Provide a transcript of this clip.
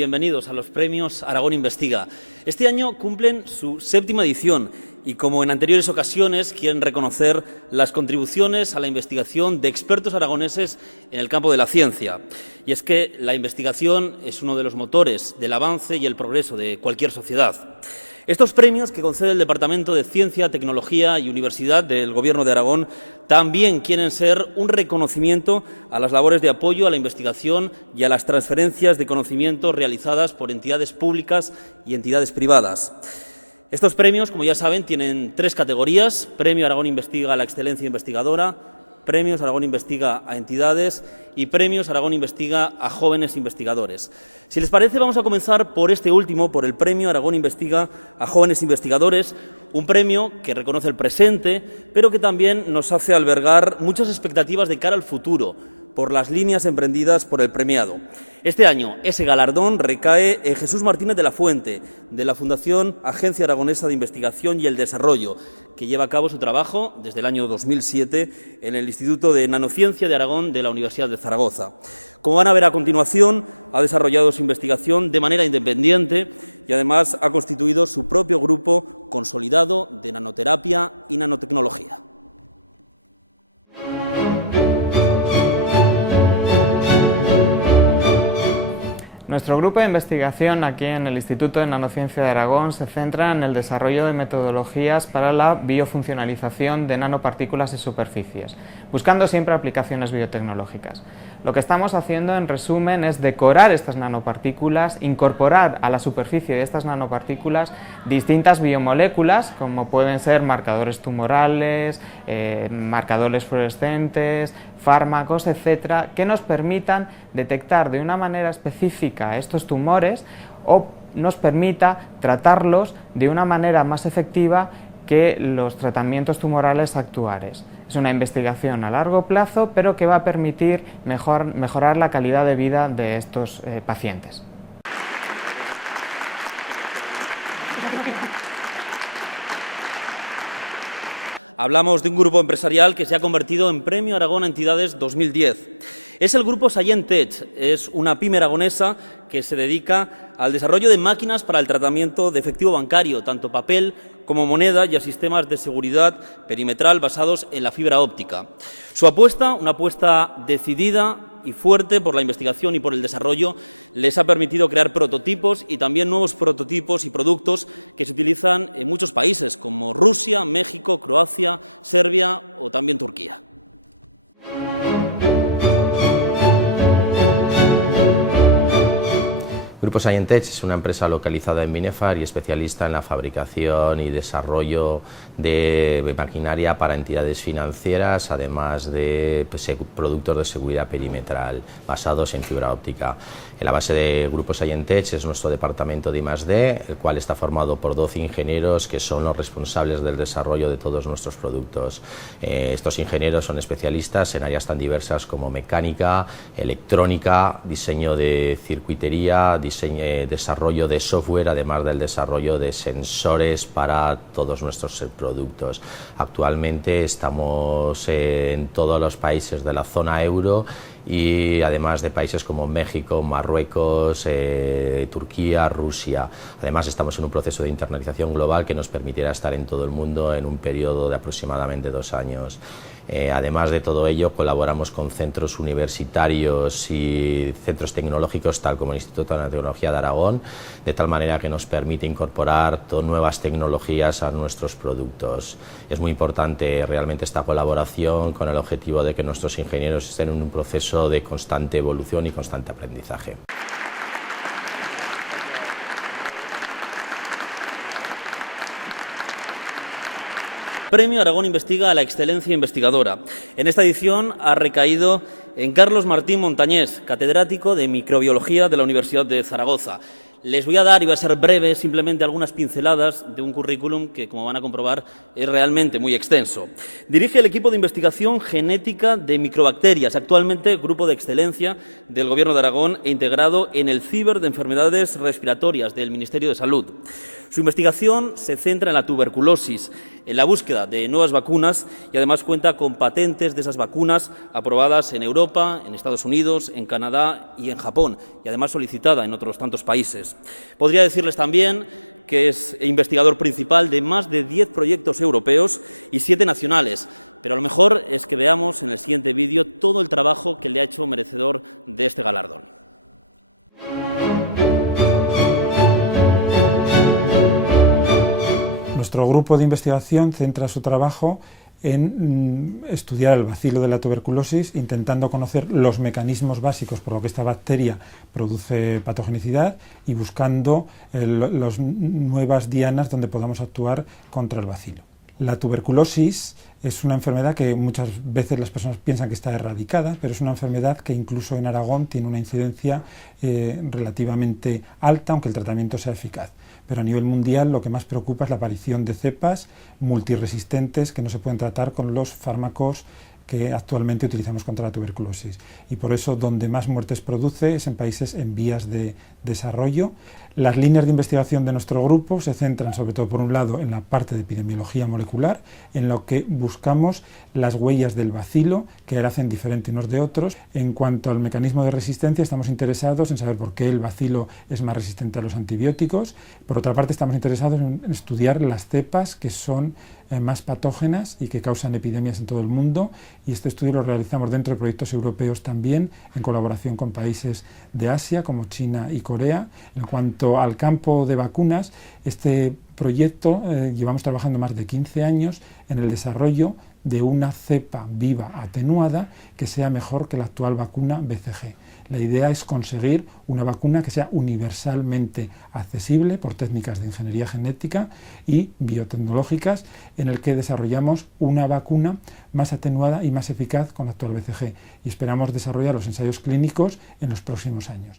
Bienvenidos a los premios Aragón Investiga. Este año cumplen su 7ª edición y, como en anteriores ocasiones, quieren reconocer las contribuciones a la investigación de expertos aragoneses en el campo de la ciencia. Y es que la investigación es uno de los motores del avance y el progreso de cualquier sociedad. Estos premios que concede el Departamento de Ciencia, Tecnología y Universidad del Gobierno de Aragón también quieren ser un reconocimiento a las labores de apoyo a la investigación y a las transferencias de conocimiento realizadas por entidades públicas y entidades privadas. Estos premios, como ya saben, tienen 3 categorías: Premio Aragón Investiga a la Excelencia Investigadora, Premios Aragón Investiga a entidades y Premios Aragón Investiga a jóvenes investigadores. Si les parece, vamos a comenzar por este último, por el Premio Aragón Investiga a jóvenes investigadores, un premio que reconoce el presente, pero que también nos hace albergar muchas expectativas de cara al futuro, por las líneas emprendidas por el premiado. Este año ese galardón recae en Jesús Martínez de la Fuente, de la Fundación Agencia Aragonesa de Investigación y el Desarrollo, que lleva a cabo su trabajo desde el año 2007 en el Instituto de Nanociencia de Aragón de la Universidad de Zaragoza. Como van a ver a continuación, ha desarrollado su investigación de manera independiente y además ha constituido su propio grupo consolidado de nanoterapia y nanotecnología. Nuestro grupo de investigación aquí en el Instituto de Nanociencia de Aragón se centra en el desarrollo de metodologías para la biofuncionalización de nanopartículas y superficies, buscando siempre aplicaciones biotecnológicas. Lo que estamos haciendo, en resumen, es decorar estas nanopartículas, incorporar a la superficie de estas nanopartículas distintas biomoléculas, como pueden ser marcadores tumorales, marcadores fluorescentes, fármacos, etcétera, que nos permitan detectar de una manera específica estos tumores o nos permita tratarlos de una manera más efectiva que los tratamientos tumorales actuales. Es una investigación a largo plazo, pero que va a permitir mejorar la calidad de vida de estos pacientes. Hablamos de un grupo empresarial que se ha convertido en Premio Aragón a Entidades 2010. Es el grupo Scientech, es una pyme aragonesa que se dedica al desarrollo de máquinas para el tratamiento de efectivo bancario, tanto papel como moneda, y a sistemas de seguridad perimetral basados en la fibra óptica. Su apuesta, una apuesta decidida y fuerte por la investigación y por el desarrollo, les ha permitido crear prototipos y también nuevos prototipos y productos que se utilizan en muchos países como Rusia, México, Croacia, Serbia o también Turquía. Grupo Scientech es una empresa localizada en Binefar y especialista en la fabricación y desarrollo de maquinaria para entidades financieras, además de productos de seguridad perimetral basados en fibra óptica. En la base de Grupo Scientech es nuestro departamento de I+D, el cual está formado por 12 ingenieros que son los responsables del desarrollo de todos nuestros productos. Estos ingenieros son especialistas en áreas tan diversas como mecánica, electrónica, diseño de circuitería, desarrollo de software, además del desarrollo de sensores para todos nuestros productos. Actualmente estamos en todos los países de la zona euro y además de países como México, Marruecos, Turquía, Rusia. Además estamos en un proceso de internalización global que nos permitirá estar en todo el mundo en un periodo de aproximadamente 2 años. Además de todo ello, colaboramos con centros universitarios y centros tecnológicos, tal como el Instituto de Nanotecnología de Aragón, de tal manera que nos permite incorporar nuevas tecnologías a nuestros productos. Es muy importante realmente esta colaboración con el objetivo de que nuestros ingenieros estén en un proceso de constante evolución y constante aprendizaje. Premio Aragón Investiga a la Excelencia Investigadora. En esta edición ha recaído en Carlos Martín Montañés, catedrático de Microbiología de la Universidad de Zaragoza. Les voy a dar, y voy a ser breve, simplemente algunas pinceladas de un currículum que, como van a comprobar, es realmente muy extenso. Dirige el equipo de investigación genética de microbacterias, actualmente grupo de excelencia del Gobierno de Aragón e integrado en el CIBER de enfermedades respiratorias del Ministerio de Salud. Su investigación se centra en la tuberculosis, en la búsqueda de nuevas vacunas y además cuenta con patentes de esas vacunas aprobadas en Europa, en Estados Unidos, en Canadá y en Japón, y además solicitada en otros tantos países. Podría decirles también que es investigador principal de más de 10 proyectos europeos y 7 nacionales, pero lo mejor es que veamos en el siguiente vídeo todo el trabajo que le ha hecho merecedor de este galardón. Nuestro grupo de investigación centra su trabajo en estudiar el bacilo de la tuberculosis, intentando conocer los mecanismos básicos por los que esta bacteria produce patogenicidad y buscando las nuevas dianas donde podamos actuar contra el bacilo. La tuberculosis es una enfermedad que muchas veces las personas piensan que está erradicada, pero es una enfermedad que incluso en Aragón tiene una incidencia relativamente alta, aunque el tratamiento sea eficaz. Pero a nivel mundial lo que más preocupa es la aparición de cepas multiresistentes que no se pueden tratar con los fármacos que actualmente utilizamos contra la tuberculosis. Y por eso donde más muertes produce es en países en vías de desarrollo. Las líneas de investigación de nuestro grupo se centran sobre todo por un lado en la parte de epidemiología molecular, en lo que buscamos las huellas del bacilo que la hacen diferente unos de otros. En cuanto al mecanismo de resistencia, estamos interesados en saber por qué el bacilo es más resistente a los antibióticos. Por otra parte, estamos interesados en estudiar las cepas que son más patógenas y que causan epidemias en todo el mundo, y este estudio lo realizamos dentro de proyectos europeos también, en colaboración con países de Asia como China y Corea. En cuanto al campo de vacunas, este proyecto llevamos trabajando más de 15 años en el desarrollo de una cepa viva atenuada que sea mejor que la actual vacuna BCG. La idea es conseguir una vacuna que sea universalmente accesible por técnicas de ingeniería genética y biotecnológicas, en el que desarrollamos una vacuna más atenuada y más eficaz con la actual BCG, y esperamos desarrollar los ensayos clínicos en los próximos años.